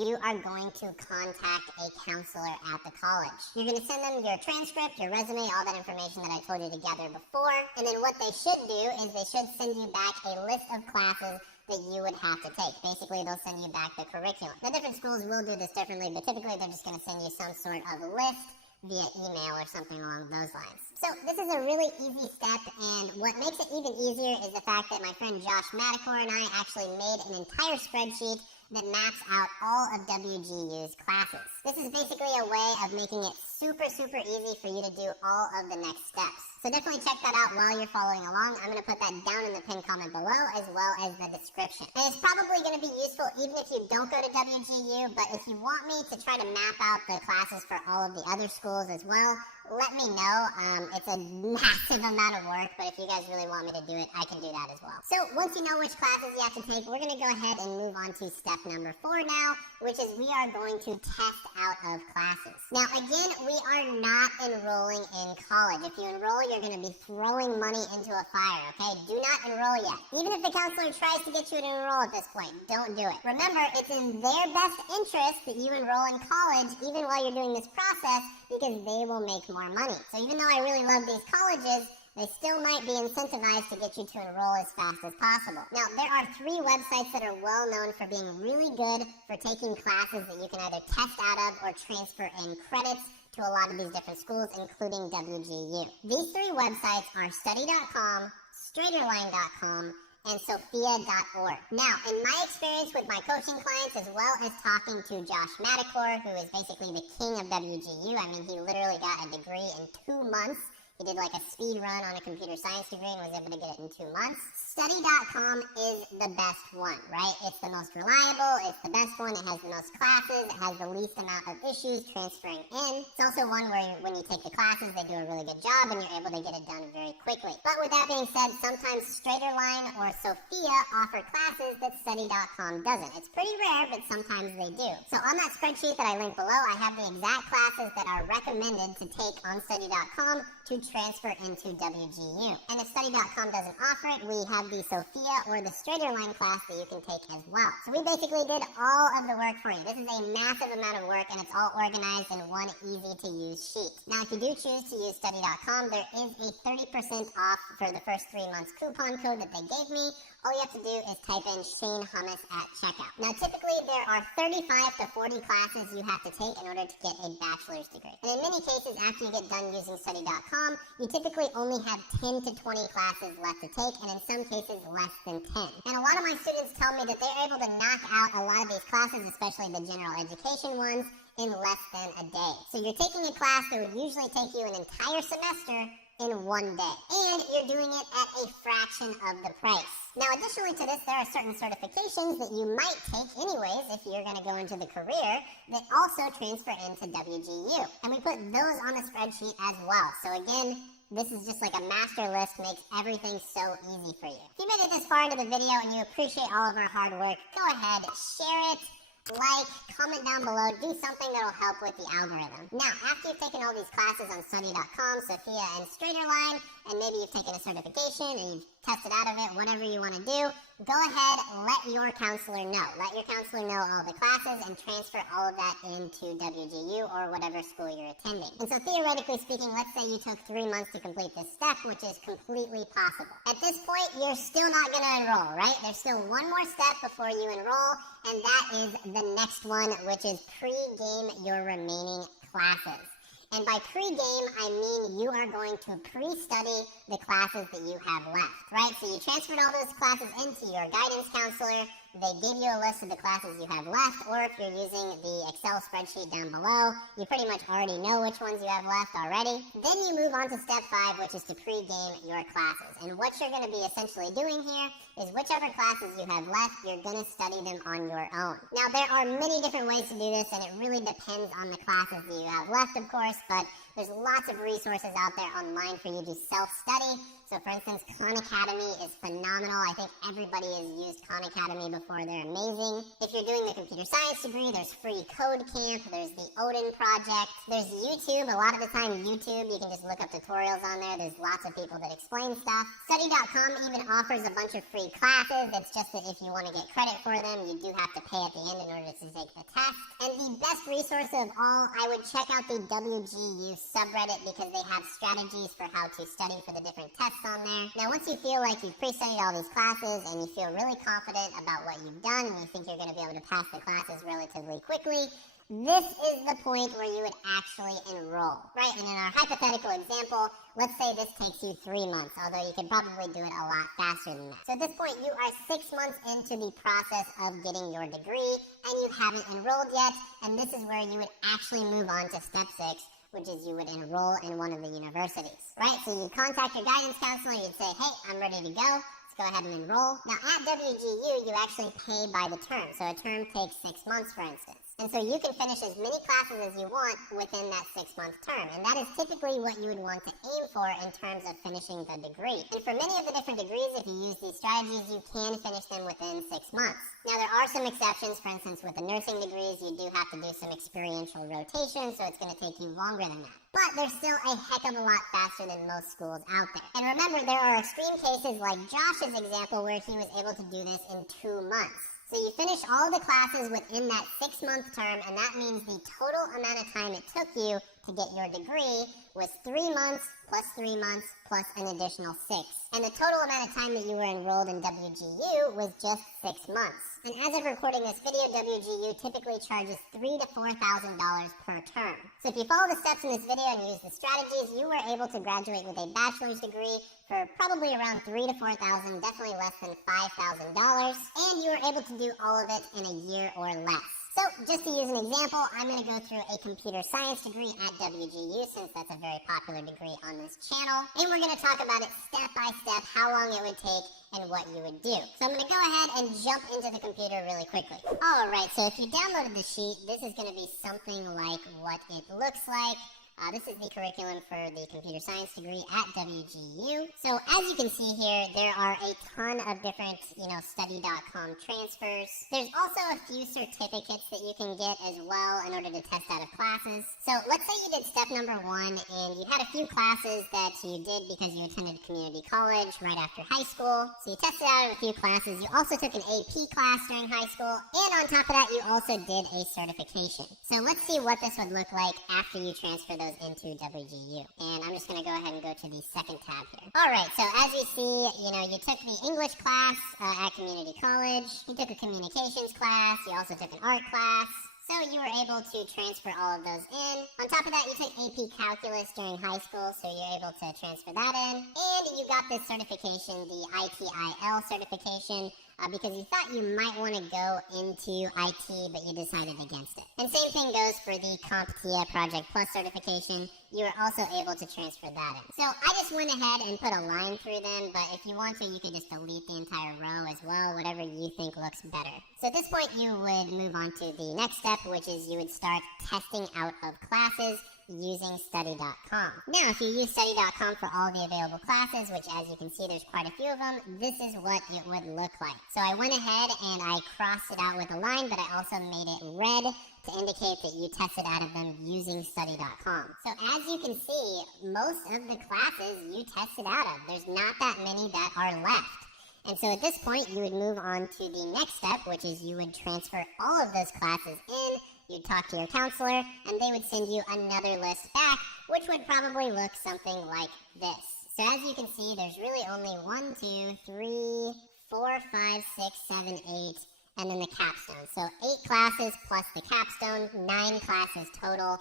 you are going to contact a counselor at the college. You're going to send them your transcript, your resume, all that information that I told you to gather before. And then what they should do is they should send you back a list of classes that you would have to take. Basically, they'll send you back the curriculum. Now, different schools will do this differently, but typically they're just going to send you some sort of list via email or something along those lines. So this is a really easy step, and what makes it even easier is the fact that my friend Josh Madakor and I actually made an entire spreadsheet that maps out all of WGU's classes. This is basically a way of making it super easy for you to do all of the next steps. So definitely check that out while you're following along. I'm going to put that down in the pinned comment below, as well as the description. And it's probably going to be useful even if you don't go to WGU, but if you want me to try to map out the classes for all of the other schools as well, let me know. It's a massive amount of work, but if you guys really want me to do it, I can do that as well. So once you know which classes you have to take, we're going to go ahead and move on to step number 4 now, which is we are going to test out of classes. Now again, we are not enrolling in college. If you enroll, you're going to be throwing money into a fire, okay? Do not enroll yet. Even if the counselor tries to get you to enroll at this point, don't do it. Remember, it's in their best interest that you enroll in college even while you're doing this process, because they will make more money. So even though I really love these colleges, they still might be incentivized to get you to enroll as fast as possible. Now, there are 3 websites that are well known for being really good for taking classes that you can either test out of or transfer in credits to a lot of these different schools, including WGU. These 3 websites are study.com, straighterline.com, and sophia.org. Now, in my experience with my coaching clients, as well as talking to Josh Madakor, who is basically the king of WGU, I mean, he literally got a degree in 2 months. He did like a speed run on a computer science degree and was able to get it in 2 months. Study.com is the best one, right? It's the most reliable, it's the best one, it has the most classes, it has the least amount of issues transferring in. It's also one where when you take the classes, they do a really good job and you're able to get it done very quickly. But with that being said, sometimes Straighterline or Sophia offer classes that Study.com doesn't. It's pretty rare, but sometimes they do. So on that spreadsheet that I linked below, I have the exact classes that are recommended to take on Study.com to transfer into WGU. And if Study.com doesn't offer it, we have the Sophia or the Straighterline class that you can take as well. So we basically did all of the work for you. This is a massive amount of work, and it's all organized in one easy-to-use sheet. Now, if you do choose to use Study.com, there is a 30% off for the first 3 months coupon code that they gave me. All you have to do is type in Shane Hummus at checkout. Now, typically, there are 35 to 40 classes you have to take in order to get a bachelor's degree. And in many cases, after you get done using Study.com, you typically only have 10 to 20 classes left to take, and in some cases, less than 10. And a lot of my students tell me that they're able to knock out a lot of these classes, especially the general education ones, in less than a day. So you're taking a class that would usually take you an entire semester in 1 day. And you're doing it at a fraction of the price. Now, additionally to this, there are certain certifications that you might take anyways if you're going to go into the career that also transfer into WGU. And we put those on a spreadsheet as well. So again, this is just like a master list, makes everything so easy for you. If you made it this far into the video and you appreciate all of our hard work, go ahead, share it, like, comment down below, do something that'll help with the algorithm. Now, after you've taken all these classes on Study.com, Sophia, and Straighterline, and maybe you've taken a certification and you've tested out of it, whatever you want to do, go ahead, let your counselor know. Let your counselor know all the classes and transfer all of that into WGU or whatever school you're attending. And so theoretically speaking, let's say you took 3 months to complete this step, which is completely possible. At this point, you're still not going to enroll, right? There's still one more step before you enroll, and that is the next one, which is pre-game your remaining classes. And by pre-game, I mean you are going to pre-study the classes that you have left, right? So you transferred all those classes into your guidance counselor. They give you a list of the classes you have left, or if you're using the Excel spreadsheet down below, you pretty much already know which ones you have left already. Then you move on to step 5, which is to pre-game your classes. And what you're going to be essentially doing here is whichever classes you have left, you're going to study them on your own. Now, there are many different ways to do this, and it really depends on the classes that you have left, of course, but there's lots of resources out there online for you to self-study. So for instance, Khan Academy is phenomenal. I think everybody has used Khan Academy before. They're amazing. If you're doing the computer science degree, there's Free Code Camp, there's the Odin Project, there's YouTube. A lot of the time YouTube, you can just look up tutorials on there. There's lots of people that explain stuff. Study.com even offers a bunch of free classes. It's just that if you want to get credit for them, you do have to pay at the end in order to take the test. And the best resource of all, I would check out the WGU subreddit because they have strategies for how to study for the different tests on there. Now, once you feel like you've pre-studied all these classes and you feel really confident about what you've done and you think you're going to be able to pass the classes relatively quickly, this is the point where you would actually enroll, right? And in our hypothetical example, let's say this takes you 3 months, although you could probably do it a lot faster than that. So at this point, you are 6 months into the process of getting your degree, and you haven't enrolled yet, and this is where you would actually move on to step 6, which is you would enroll in one of the universities, right? So you contact your guidance counselor, you'd say, hey, I'm ready to go. Let's go ahead and enroll. Now at WGU, you actually pay by the term. So a term takes 6 months, for instance. And so you can finish as many classes as you want within that 6-month term. And that is typically what you would want to aim for in terms of finishing the degree. And for many of the different degrees, if you use these strategies, you can finish them within 6 months. Now, there are some exceptions. For instance, with the nursing degrees, you do have to do some experiential rotation, so it's going to take you longer than that. But they're still a heck of a lot faster than most schools out there. And remember, there are extreme cases like Josh's example where he was able to do this in 2 months. So you finish all the classes within that 6-month term, and that means the total amount of time it took you to get your degree was 3 months plus 3 months plus an additional 6. And the total amount of time that you were enrolled in WGU was just 6 months. And as of recording this video, WGU typically charges $3,000 to $4,000 per term. So if you follow the steps in this video and use the strategies, you were able to graduate with a bachelor's degree for probably around $3,000 to $4,000, definitely less than $5,000. And you were able to do all of it in a year or less. So, just to use an example, I'm going to go through a computer science degree at WGU, since that's a very popular degree on this channel. And we're going to talk about it step by step, how long it would take and what you would do. So I'm going to go ahead and jump into the computer really quickly. Alright, so if you downloaded the sheet, this is going to be something like what it looks like. This is the curriculum for the computer science degree at WGU. So as you can see here, there are a ton of different, study.com transfers. There's also a few certificates that you can get as well in order to test out of classes. So let's say you did step number 1 and you had a few classes that you did because you attended community college right after high school. So you tested out of a few classes. You also took an AP class during high school. And on top of that, you also did a certification. So let's see what this would look like after you transfer those into WGU. And I'm just going to go ahead and go to the second tab here. Alright, so as you see, you took the English class at community college. You took a communications class. You also took an art class. So you were able to transfer all of those in. On top of that, you took AP Calculus during high school, so you're able to transfer that in. And you got this certification, the ITIL certification, because you thought you might want to go into IT, but you decided against it. And same thing goes for the CompTIA Project Plus certification. You were also able to transfer that in. So I just went ahead and put a line through them, but if you want to, you could just delete the entire row as well, whatever you think looks better. So at this point, you would move on to the next step, which is you would start testing out of classes using study.com. Now, if you use study.com for all the available classes, which as you can see, there's quite a few of them, this is what it would look like. So I went ahead and I crossed it out with a line, but I also made it red to indicate that you tested out of them using study.com. So as you can see, most of the classes you tested out of. There's not that many that are left. And so at this point, you would move on to the next step, which is you would transfer all of those classes in. You'd talk to your counselor, and they would send you another list back, which would probably look something like this. So as you can see, there's really only 1, 2, 3, 4, 5, 6, 7, 8, and then the capstone. So 8 classes plus the capstone, 9 classes total